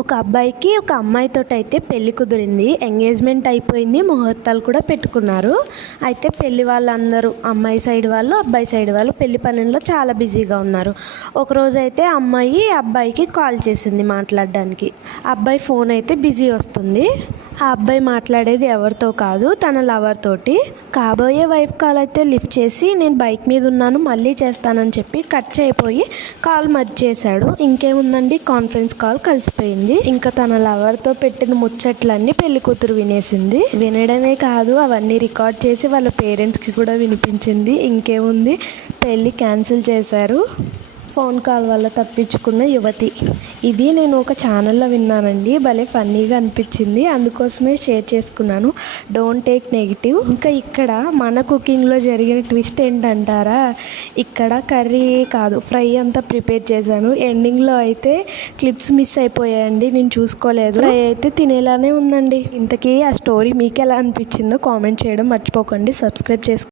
ఒక అబ్బాయికి ఒక అమ్మాయితోటి పెళ్లి కుదిరింది. ఎంగేజ్మెంట్ అయిపోయింది, ముహూర్తాలు కూడా పెట్టుకున్నారు. అయితే పెళ్లి వాళ్ళందరూ అమ్మాయి సైడ్ వాళ్ళు, అబ్బాయి సైడ్ వాళ్ళు పెళ్లి పనుల్లో చాలా బిజీగా ఉన్నారు. ఒకరోజు అయితే అమ్మాయి అబ్బాయికి కాల్ చేసింది మాట్లాడడానికి. అబ్బాయి ఫోన్ అయితే బిజీ వస్తుంది. ఆ అబ్బాయి మాట్లాడేది ఎవరితో కాదు, తన లవర్ తోటి. కాబోయే వైఫ్ కాల్ అయితే లిఫ్ట్ చేసి నేను బైక్ మీద ఉన్నాను మళ్ళీ చేస్తానని చెప్పి కట్ చేయపోయి కాల్ మర్జ్ చేశాడు. ఇంకేముందండి, కాన్ఫరెన్స్ కాల్ కలిసిపోయింది. ఇంకా తన లవర్తో పెట్టిన ముచ్చట్లన్నీ పెళ్లి కూతురు వినేసింది. వినడమే కాదు, అవన్నీ రికార్డ్ చేసి వాళ్ళ పేరెంట్స్కి కూడా వినిపించింది. ఇంకేముంది, పెళ్ళి క్యాన్సిల్ చేశారు. ఫోన్ కాల్ వల్ల తప్పించుకున్న యువతి. ఇది నేను ఒక ఛానల్లో విన్నానండి, భలే ఫన్నీగా అనిపించింది, అందుకోసమే షేర్ చేసుకున్నాను. Don't take negative. ఇంకా ఇక్కడ మన కుకింగ్లో జరిగిన ట్విస్ట్ ఏంటంటారా, ఇక్కడ కర్రీ కాదు ఫ్రై అంతా ప్రిపేర్ చేశాను. ఎండింగ్లో అయితే క్లిప్స్ మిస్ అయిపోయాయండి, నేను చూసుకోలేదు. ఫ్రై అయితే తినేలానే ఉందండి. ఇంతకీ ఆ స్టోరీ మీకు ఎలా అనిపించిందో కామెంట్ చేయడం మర్చిపోకండి. సబ్స్క్రైబ్ చేసుకోండి.